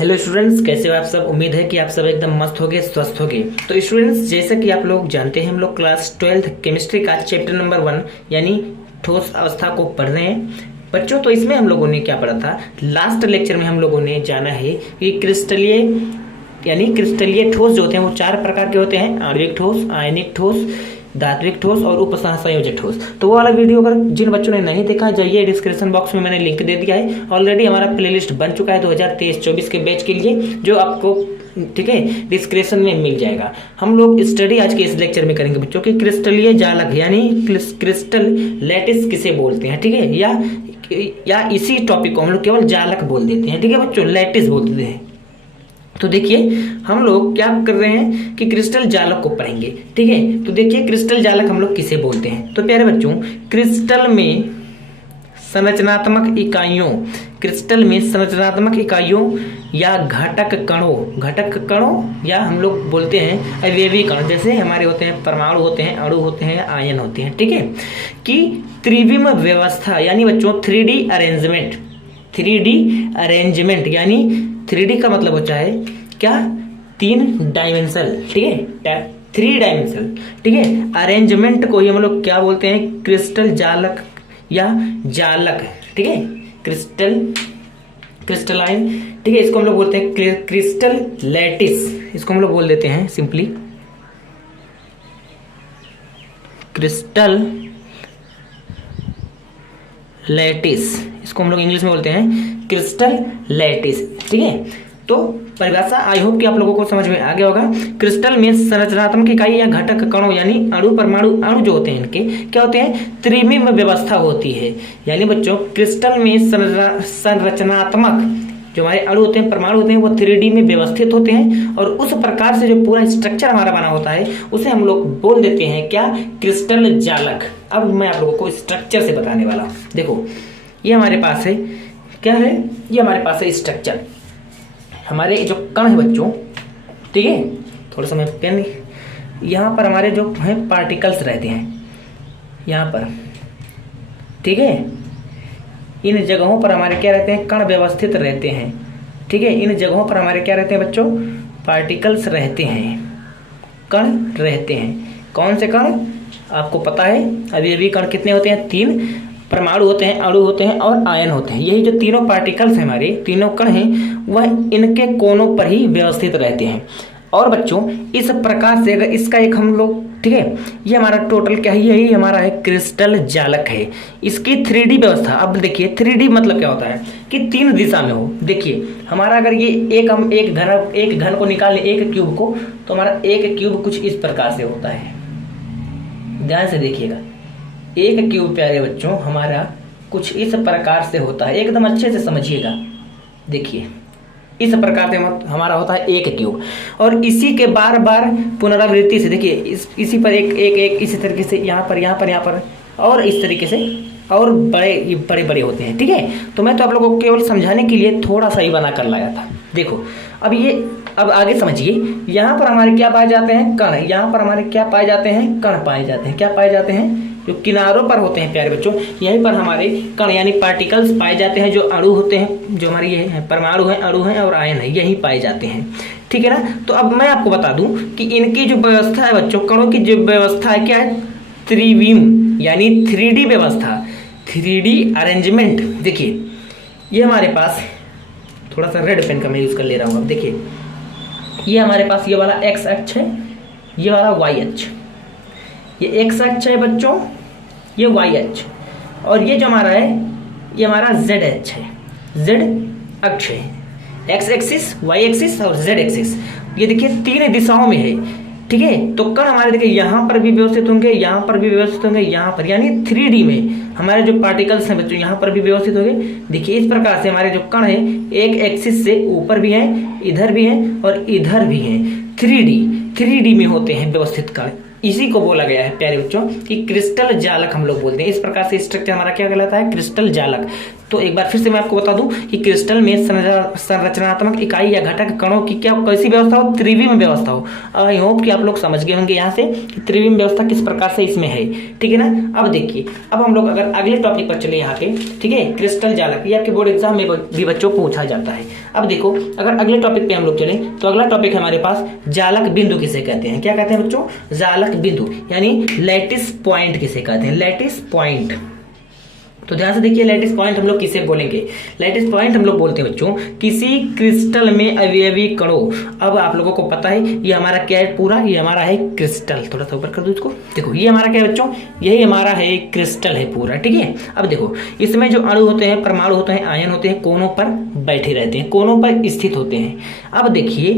Hello students, कैसे हो आप सब। उम्मीद है कि आप सब एकदम मस्त होगे, स्वस्थ होगे। तो स्टूडेंट्स, जैसा कि आप लोग जानते हैं, हम लोग क्लास 12th केमिस्ट्री का चैप्टर नंबर 1 यानी ठोस अवस्था को पढ़ रहे हैं बच्चों। तो इसमें हम लोगों ने क्या पढ़ा था, लास्ट लेक्चर में हम लोगों ने जाना है कि क्रिस्टलीय यानी क्रिस्टलीय ठोस जो होते हैं वो 4 प्रकार के होते हैं: आणविक ठोस, आयनिक ठोस, धात्विक ठोस और उपसंयोजक ठोस। तो वो वाला वीडियो अगर जिन बच्चों ने नहीं देखा, जाइए डिस्क्रिप्शन बॉक्स में मैंने लिंक दे दिया है। ऑलरेडी हमारा प्लेलिस्ट बन चुका है 2023-24 के बैच के लिए, जो आपको ठीक है डिस्क्रिप्शन में मिल जाएगा। हम लोग स्टडी आज के इस लेक्चर में करेंगे बच्चों कि क्रिस्टलीय जालक यानी क्रिस्टल लैटिस किसे बोलते हैं, ठीक है, या इसी टॉपिक को हम लोग केवल जालक बोल देते हैं, ठीक है बच्चों, लैटिस बोल देते हैं। तो देखिए हम लोग क्या कर रहे हैं कि क्रिस्टल जालक को पढ़ेंगे, ठीक है। तो देखिए क्रिस्टल जालक हम लोग किसे बोलते हैं। तो प्यारे बच्चों, क्रिस्टल में संरचनात्मक इकाइयों या घटक कणों या हम लोग बोलते हैं अवयवी कण, जैसे हमारे होते हैं परमाणु होते हैं, अणु होते हैं, आयन होते हैं, ठीक है, कि त्रिविम व्यवस्था यानी बच्चों 3D अरेंजमेंट यानी 3D का मतलब होता है क्या, 3 डायमेंशनल, ठीक है, 3 डायमेंशनल, ठीक है। अरेंजमेंट को ही हम लोग क्या बोलते हैं, क्रिस्टल जालक या जालक, ठीक है, क्रिस्टलाइन, ठीक है। इसको हम लोग बोलते हैं क्रिस्टल लैटिस, इसको हम लोग बोल देते हैं सिंपली क्रिस्टल लैटिस, इसको हम लोग इंग्लिश में बोलते हैं क्रिस्टल लैटिस, ठीक है। तो परिभाषा आई होप कि आप लोगों को समझ में आ गया होगा। क्रिस्टल में संरचनात्मक इकाई या घटक कणों यानी अणु अणु जो होते हैं, इनके क्या होते हैं, त्रिविम व्यवस्था होती है। यानी बच्चों क्रिस्टल में संरचनात्मक जो हमारे अणु होते हैं, परमाणु होते हैं, वो 3D में व्यवस्थित होते हैं और उस प्रकार से जो पूरा स्ट्रक्चर हमारा बना होता है उसे हम लोग बोल देते हैं क्या, क्रिस्टल जालक। अब मैं आप लोगों को स्ट्रक्चर से बताने वाला हूं। देखो ये हमारे पास है, क्या है, ये हमारे पास है स्ट्रक्चर, हमारे जो कण है बच्चों, ठीक है, थोड़ा सा मैं पेन, यहाँ पर हमारे जो है पार्टिकल्स रहते हैं यहाँ पर, ठीक है। इन जगहों पर हमारे क्या रहते हैं, कण व्यवस्थित रहते हैं, ठीक है। इन जगहों पर हमारे क्या रहते हैं बच्चों, पार्टिकल्स रहते हैं, कण रहते हैं। कौन से कण, आपको पता है अवयवी कण कितने होते हैं, 3 परमाणु होते हैं, अणु होते हैं और आयन होते हैं। यही जो तीनों पार्टिकल्स हैं, हमारे तीनों कण हैं, वह इनके कोनों पर ही व्यवस्थित रहते हैं। और बच्चों इस प्रकार से अगर इसका एक हम लोग, ठीक है, ये हमारा टोटल क्या है, यही हमारा है क्रिस्टल जालक है। इसकी 3D व्यवस्था, अब देखिए 3D मतलब क्या होता है कि 3 दिशा में हो। देखिए हमारा अगर ये हम एक घन को निकाल लें, एक क्यूब को, तो हमारा एक क्यूब कुछ इस प्रकार से होता है। ध्यान से देखिएगा, एक क्यूब प्यारे बच्चों हमारा कुछ इस प्रकार से होता है, एकदम अच्छे से समझिएगा। देखिए इस प्रकार से हमारा होता है एक क्यूब, और इसी के बार बार पुनरावृत्ति से देखिए इसी पर एक इसी तरीके से यहाँ पर और इस तरीके से और बड़े होते हैं, ठीक है। तो मैं तो आप लोगों को केवल समझाने के लिए थोड़ा सा ही बना कर लाया था। देखो अब आगे समझिए, यहाँ पर हमारे क्या पाए जाते हैं, कण। यहाँ पर हमारे क्या पाए जाते हैं, कण पाए जाते हैं। क्या पाए जाते हैं, जो किनारों पर होते हैं प्यारे बच्चों, यहीं पर हमारे कण यानी पार्टिकल्स पाए जाते हैं। जो अणु होते हैं, जो हमारे ये है परमाणु है, अणु है और आयन है, यही पाए जाते हैं, ठीक है ना। तो अब मैं आपको बता दूं कि इनकी जो व्यवस्था है बच्चों, कणों की जो व्यवस्था है क्या है, त्रिविम यानी 3D व्यवस्था, 3D अरेंजमेंट। देखिए ये हमारे पास, थोड़ा सा रेड पेन का मैं यूज कर ले रहा हूँ। अब देखिए ये हमारे पास ये वाला एक्स अक्ष है, ये वाला वाई अक्ष, ये एक्स अक्ष है बच्चों, ये वाई अक्ष, और ये जो हमारा है ये हमारा जेड अक्ष है, जेड अक्ष है, एक्स एक्सिस, वाई एक्सिस और जेड एक्सिस। ये देखिए 3 दिशाओं में है, ठीक है। तो कण हमारे देखिए यहाँ पर भी व्यवस्थित होंगे, यहाँ पर भी व्यवस्थित होंगे, यहाँ पर, यानी 3D में हमारे जो पार्टिकल्स हैं बच्चों यहाँ पर भी व्यवस्थित होंगे। देखिए इस प्रकार से हमारे जो कण है एक एक्सिस से ऊपर भी हैं, इधर भी हैं और इधर भी हैं, 3D में होते हैं व्यवस्थित कण। इसी को बोला गया है प्यारे बच्चों कि क्रिस्टल जालक हम लोग बोलते हैं। इस प्रकार से स्ट्रक्चर हमारा क्या कहलाता है, क्रिस्टल जालक। तो एक बार फिर से मैं आपको बता दूं कि क्रिस्टल में संरचनात्मक इकाई या घटक कणों की क्या कैसी व्यवस्था हो, त्रिविम व्यवस्था हो। आई होप कि आप लोग समझ गए होंगे यहाँ से कि त्रिविम व्यवस्था किस प्रकार से इसमें है, ठीक है ना। अब देखिए, अब हम लोग अगर अगले टॉपिक पर चले यहाँ पे, ठीक है, क्रिस्टल जालक, ये आपके बोर्ड एग्जाम में भी बच्चों को पूछा जाता है। अब देखो, अगर अगले टॉपिक पे हम लोग चले तो अगला टॉपिक है हमारे पास जालक बिंदु किसे कहते हैं। क्या कहते हैं बच्चों? जालक बिंदु, यानी लैटिस पॉइंट किसे कहते हैं, लैटिस पॉइंट। तो ध्यान से देखिए, लैटिस पॉइंट हम लोग किसे बोलेंगे? लैटिस पॉइंट हम लोग बोलते हैं बच्चों किसी क्रिस्टल में अवयवी कणों। अब आप लोगों को पता है ये हमारा क्या है पूरा, ये हमारा है क्रिस्टल। थोड़ा सा ऊपर कर दो इसको, देखो ये हमारा क्या है बच्चों, यही हमारा है क्रिस्टल है पूरा, ठीक है। अब देखो, इसमें जो अणु होते हैं, परमाणु होते हैं, आयन होते हैं, कोनों पर बैठे रहते हैं, कोनों पर स्थित होते हैं। अब देखिए,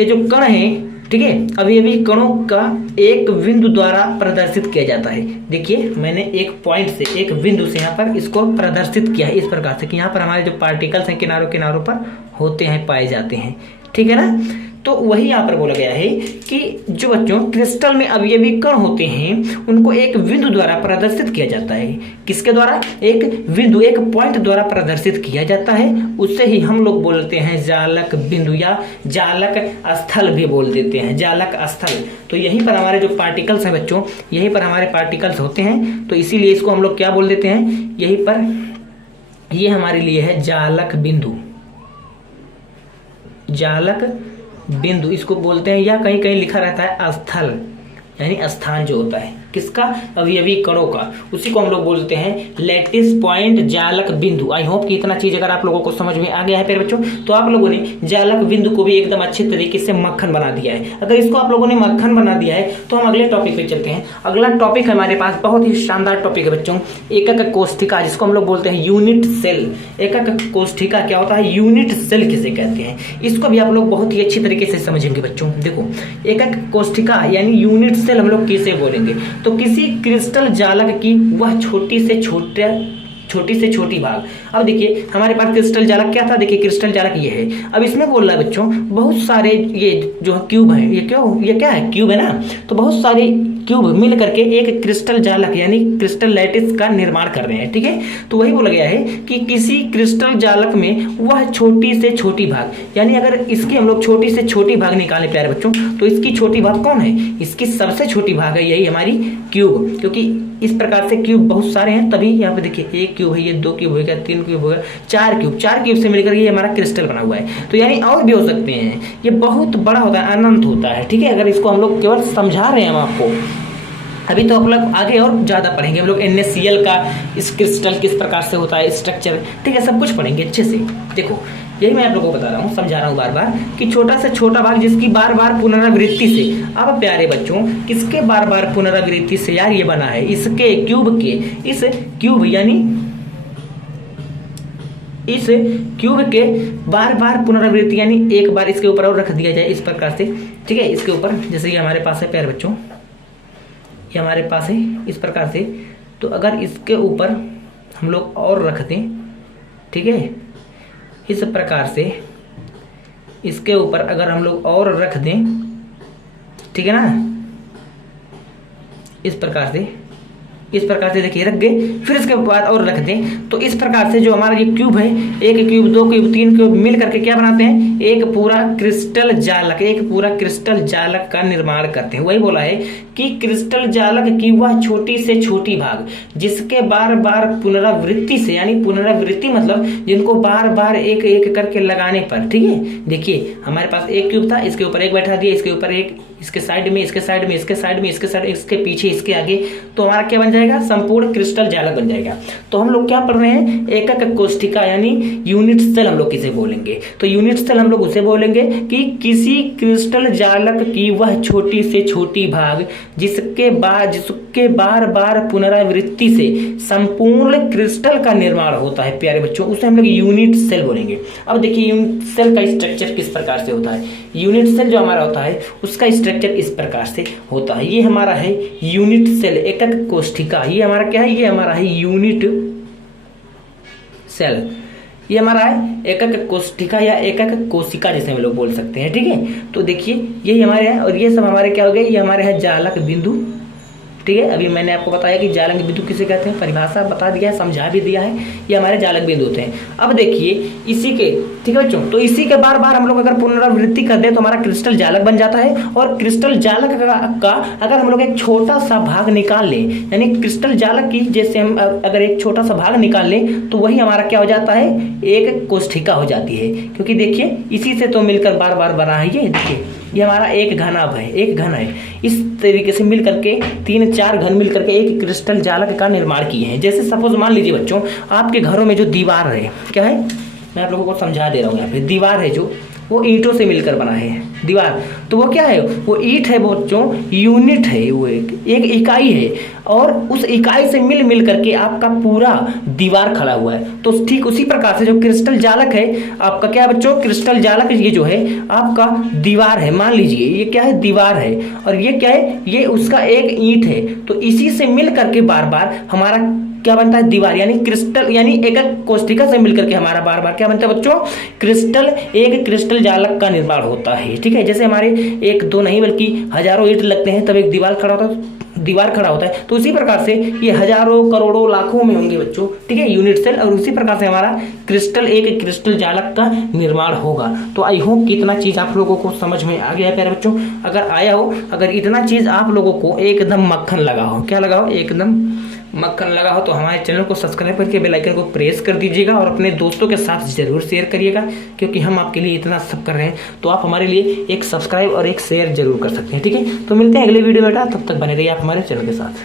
ये जो कण है, ठीक है, अवयवी कणों का एक बिंदु द्वारा प्रदर्शित किया जाता है। देखिए, मैंने एक पॉइंट से, एक बिंदु से यहाँ पर इसको प्रदर्शित किया है इस प्रकार से कि यहाँ पर हमारे जो पार्टिकल्स हैं किनारों किनारों पर होते हैं, पाए जाते हैं, ठीक है ना। तो वही यहाँ पर बोला गया है कि जो बच्चों क्रिस्टल में अवयवी कण होते हैं उनको एक बिंदु द्वारा प्रदर्शित किया जाता है। किसके द्वारा? एक बिंदु, एक पॉइंट द्वारा प्रदर्शित किया जाता है। उससे ही हम लोग बोलते हैं जालक बिंदु या जालक स्थल भी बोल देते हैं, जालक स्थल। तो यहीं पर हमारे जो पार्टिकल्स हैं बच्चों, यहीं पर हमारे पार्टिकल्स होते हैं, तो इसीलिए इसको हम लोग क्या बोल देते हैं, यहीं पर ये हमारे लिए है जालक बिंदु, जालक बिंदु इसको बोलते हैं। या कहीं कहीं लिखा रहता है स्थल, यानी स्थान जो होता है किसका, अवयवी कणों का, उसी को हम लोग बोलते हैं लैटिस पॉइंट, जालक बिंदु। आई होप कि इतना चीज अगर आप लोगों को समझ में आ गया है प्यारे बच्चों, तो आप लोगों ने जालक बिंदु को भी एकदम अच्छे तरीके से मक्खन बना दिया है। अगर इसको आप लोगों ने मक्खन बना दिया है तो हम अगले टॉपिक पे चलते हैं। अगला टॉपिक हमारे पास बहुत ही शानदार टॉपिक है बच्चों, एकक कोष्ठिका, जिसको हम लोग बोलते हैं यूनिट सेल। एकक कोष्ठिका क्या होता है, यूनिट सेल किसे कहते हैं, इसको भी आप लोग बहुत ही अच्छी तरीके से समझेंगे बच्चों। देखो, एकक कोष्ठिका यानी यूनिट सेल हम लोग किसे बोलेंगे, तो किसी क्रिस्टल जालक की वह छोटी से छोटी भाग। अब देखिए, हमारे पास क्रिस्टल जालक क्या था, देखिए क्रिस्टल जालक ये है। अब इसमें बोल रहा है बच्चों बहुत सारे ये जो क्यूब है, ये क्या है, क्यूब है ना। तो बहुत सारे क्यूब मिल करके एक क्रिस्टल जालक यानी क्रिस्टल लैटिस का निर्माण कर रहे हैं, ठीक है। तो वही बोला गया है कि किसी क्रिस्टल जालक में वह छोटी से छोटी भाग, यानी अगर इसकी हम लोग छोटी से छोटी भाग निकालें प्यारे बच्चों, तो इसकी छोटी भाग कौन है, इसकी सबसे छोटी भाग है यही हमारी क्यूब। क्योंकि इस प्रकार से क्यूब बहुत सारे हैं, तभी यहाँ पे देखिए एक क्यूब है, ये 2 क्यूब हो गया, 3 क्यूब हो गया, 4 क्यूब से मिलकर ये हमारा क्रिस्टल बना हुआ है। तो यानी और भी हो सकते हैं, ये बहुत बड़ा होता है, अनंत होता है, ठीक है। अगर इसको हम लोग केवल समझा रहे हैं हम आपको, अभी तो आप लोग आगे और ज़्यादा पढ़ेंगे हम लोग NaCl का इस क्रिस्टल किस प्रकार से होता है, स्ट्रक्चर, ठीक है, सब कुछ पढ़ेंगे अच्छे से। देखो, यही मैं आप लोगों को बता रहा हूँ, समझा रहा हूँ बार बार कि छोटा से छोटा भाग जिसकी बार बार पुनरावृत्ति से। अब प्यारे बच्चों, किसके बार बार पुनरावृत्ति से यार ये बना है, इसके क्यूब के, इस क्यूब यानी इस क्यूब के बार बार पुनरावृत्ति, यानी एक बार इसके ऊपर और रख दिया जाए इस प्रकार से, ठीक है। इसके ऊपर जैसे ये हमारे पास है प्यारे बच्चों, ये हमारे पास है इस प्रकार से। तो अगर इसके ऊपर हम लोग और रख दें, ठीक है, इस प्रकार से इसके ऊपर अगर हम लोग और रख दें, ठीक है ना, इस प्रकार से देखिए रख गए, फिर इसके बाद और रख दें, तो इस प्रकार से जो हमारा ये क्यूब है, एक क्यूब, 2 क्यूब, 3 क्यूब मिल करके क्या बनाते हैं, एक पूरा क्रिस्टल जालक का निर्माण करते हैं। वही बोला है कि क्रिस्टल जालक की वह छोटी से छोटी भाग जिसके बार बार पुनरावृत्ति से, यानी पुनरावृत्ति मतलब जिनको बार बार एक एक करके लगाने पर, ठीक है। देखिए, हमारे पास एक क्यूब था, इसके ऊपर एक बैठा दिया, इसके ऊपर एक, इसके साइड में, इसके साइड में, इसके साइड में, इसके साइड, इसके पीछे, इसके आगे, तो हमारा क्या बन जाएगा, संपूर्ण क्रिस्टल जालक बन जाएगा। तो हम लोग क्या पढ़ रहे हैं, एकक कोष्ठिका यानी यूनिट सेल हम लोग किसे बोलेंगे, तो यूनिट सेल हम लोग उसे बोलेंगे कि किसी क्रिस्टल जालक की वह छोटी से छोटी भाग जिसके बार बार पुनरावृत्ति से संपूर्ण क्रिस्टल का निर्माण होता है प्यारे बच्चों, उसे हम लोग यूनिट सेल बोलेंगे। अब देखिए, यूनिट सेल का स्ट्रक्चर किस प्रकार से होता है, यूनिट सेल जो हमारा होता है उसका स्ट्रक्चर इस प्रकार से होता है। ये हमारा है यूनिट सेल, एकक कोष्ठिका। ये हमारा क्या है, ये हमारा है यूनिट सेल, ये हमारा है एकक कोष्ठिका या एकक कोशिका जिसे हम लोग बोल सकते हैं, ठीक है। तो देखिए, यही हमारे हैं, और ये सब हमारे क्या हो गए, ये हमारे हैं जालक बिंदु, ठीक है, अभी मैंने आपको बताया कि जालक बिंदु किसे कहते हैं, परिभाषा बता दिया है, समझा भी दिया है, ये हमारे जालक बिंदु होते हैं। अब देखिए इसी के, ठीक है बच्चों, तो इसी के बार बार हम लोग अगर पुनरावृत्ति कर दें तो हमारा क्रिस्टल जालक बन जाता है। और क्रिस्टल जालक का अगर हम लोग एक छोटा सा भाग निकाल लें, यानी क्रिस्टल जालक की जैसे हम अगर एक छोटा सा भाग निकाल लें तो वही हमारा क्या हो जाता है, एक कोष्ठिका हो जाती है। क्योंकि देखिए इसी से तो मिलकर बार बार बना है, ये देखिए ये हमारा एक घनाभ है, एक घन है। इस तरीके से मिल करके 3-4 घन मिल करके एक क्रिस्टल जालक का निर्माण किए हैं। जैसे सपोज मान लीजिए बच्चों, आपके घरों में जो दीवार है, क्या है, मैं आप लोगों को समझा दे रहा हूँ। यहाँ पे दीवार है जो वो ईंटों से मिलकर बना है दीवार, तो वो क्या है, वो ईंट है बच्चों, यूनिट है, वो एक इकाई है। और उस इकाई से मिल करके आपका पूरा दीवार खड़ा हुआ है। तो ठीक उसी प्रकार से जो क्रिस्टल जालक है आपका, क्या है बच्चों, क्रिस्टल जालक ये जो है आपका दीवार है। मान लीजिए ये क्या है, दीवार है, और ये क्या है, ये उसका एक ईंट है। तो इसी से मिल करके बार बार हमारा क्या बनता है, दीवार, यानी क्रिस्टल, यानी एक कोष्ठिका से मिलकर के हमारा बार बार क्या बनता है बच्चों, क्रिस्टल, एक क्रिस्टल जालक का निर्माण होता है। ठीक है, जैसे हमारे 1-2 नहीं बल्कि हजारों ईंट लगते हैं तब एक दीवार खड़ा होता है, तो उसी प्रकार से ये हजारों करोड़ों लाखों में होंगे बच्चों, ठीक है, यूनिट सेल, और उसी प्रकार से हमारा क्रिस्टल, एक क्रिस्टल जालक का निर्माण होगा। तो आई होप कि इतना चीज आप लोगों को समझ में आ गया है प्यारे बच्चों। अगर आया हो, अगर इतना चीज आप लोगों को एकदम मक्खन लगा हो, क्या लगा हो, एकदम मक्खन लगा हो, तो हमारे चैनल को सब्सक्राइब करके बेल आइकन को प्रेस कर दीजिएगा और अपने दोस्तों के साथ जरूर शेयर करिएगा। क्योंकि हम आपके लिए इतना सब कर रहे हैं, तो आप हमारे लिए एक सब्सक्राइब और एक शेयर जरूर कर सकते हैं। ठीक है, तो मिलते हैं अगले वीडियो में बेटा, तब तक बने रहिए आप हमारे चैनल के साथ।